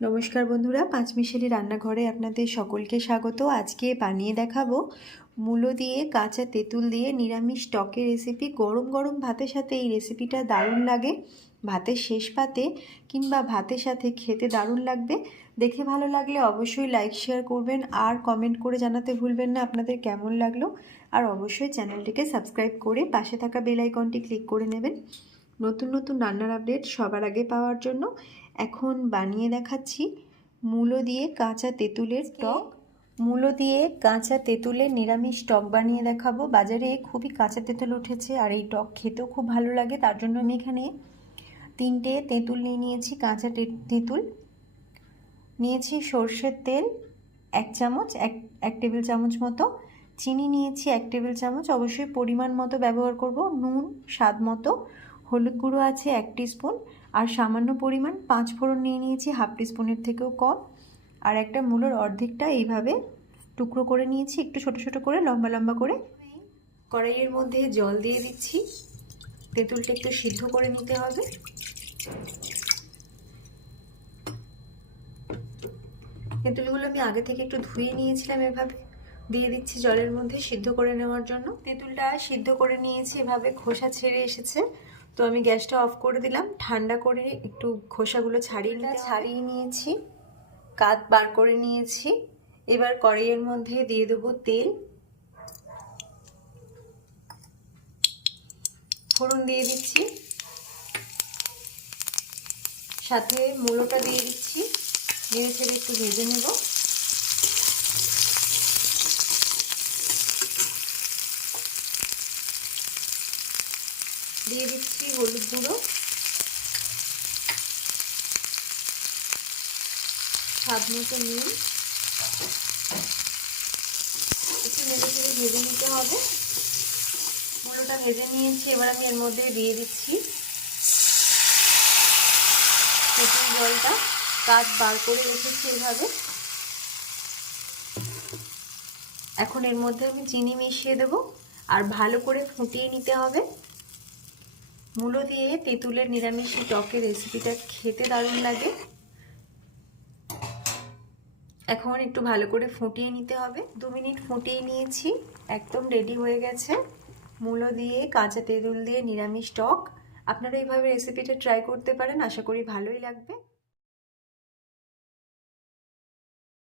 নমস্কার বন্ধুরা পাঁচমিশালি রান্নাঘরে আপনাদের সকলকে স্বাগত। আজকে বানিয়ে দেখাবো মূলো দিয়ে কাঁচা তেঁতুল দিয়ে নিরামিষ টকের রেসিপি গরম গরম ভাতের সাথে এই রেসিপিটা দারুণ লাগে। ভাতের শেষ পাতে কিংবা ভাতের সাথে খেতে দারুণ লাগবে। দেখে ভালো লাগলে অবশ্যই লাইক শেয়ার করবেন আর কমেন্ট করে জানাতে ভুলবেন না আপনাদের কেমন লাগল। আর অবশ্যই চ্যানেলটিকে সাবস্ক্রাইব করে পাশে থাকা বেল আইকনটি ক্লিক করে নেবেন। নতুন নতুন রান্নার আপডেট সবার আগে পাওয়ার জন্য এখন বানিয়ে দেখাচ্ছি। মূলো দিয়ে কাঁচা তেঁতুলের টক মূলো দিয়ে কাঁচা তেঁতুলের নিরামিষ টক বানিয়ে দেখাবো। বাজারে খুবই কাঁচা তেঁতুল উঠেছে আর এই টক খেতেও খুব ভালো লাগে। তার জন্য আমি এখানে তিনটে তেঁতুল নিয়ে নিয়েছি কাঁচা তেঁতুল। নিয়েছি সর্ষের তেল এক চামচ এক এক টেবিল চামচ মতো। চিনি নিয়েছি এক টেবিল চামচ। অবশ্যই পরিমাণ মতো ব্যবহার করব। নুন স্বাদ মতো। হলুদ গুঁড়ো আছে এক স্পুন আর সামান্য পরিমাণ পাঁচ ফোড়ন নিয়ে নিয়েছি, হাফ স্পুনের থেকেও কম। আর একটা মূলোর অর্ধেকটা এইভাবে টুকরো করে নিয়েছি, একটু ছোট ছোট করে, লম্বা লম্বা করে। কড়াইয়ের মধ্যে জল দিয়ে দিচ্ছি। তেঁতুলটা একটু সিদ্ধ করে নিতে হবে। তেঁতুলগুলো আমি আগে থেকে একটু ধুয়ে নিয়েছিলাম এভাবে। দিয়ে দিচ্ছি জলের মধ্যে সিদ্ধ করে নেওয়ার জন্য। তেঁতুলটা সিদ্ধ করে নিয়েছি, এভাবে খোসা ছেড়ে এসেছে। তো আমি গ্যাসটা অফ করে দিলাম ঠান্ডা করে একটু খোসাগুলো ছাড়িয়ে নিয়ে ছাড়িয়ে নিয়েছি কাত বার করে নিয়েছি। এবার কড়াইয়ের মধ্যে দিয়ে দেবো তেল। ফোড়ন দিয়ে দিচ্ছি। সাথে মূলোটা দিয়ে দিচ্ছি। নেড়ে ছেড়ে একটু ভেজে নেব। দিয়ে দিচ্ছি হলুদ গুঁড়ো। স্বাদ মতো নুন। একটু নেড়ে চেড়ে ভেজে নিতে হবে। মূলোটা ভেজে নিয়েছি, এবার আমি এর মধ্যে দিয়ে দিচ্ছি নতুন জলটা। কাজ বার করে রেখেছি এভাবে। এখন এর মধ্যে আমি চিনি মিশিয়ে দেব, আর ভালো করে ফুটিয়ে নিতে হবে। মূলো দিয়ে তেঁতুলের নিরামিষ টকের রেসিপিটা খেতে দারুণ লাগে। এখন একটু ভালো করে ফুটিয়ে নিতে হবে। দু মিনিট ফুটিয়ে নিয়েছি, একদম রেডি হয়ে গেছে। মূলো দিয়ে কাঁচা তেঁতুল দিয়ে নিরামিষ টক। আপনারা এইভাবে রেসিপিটা ট্রাই করতে পারেন, আশা করি ভালোই লাগবে।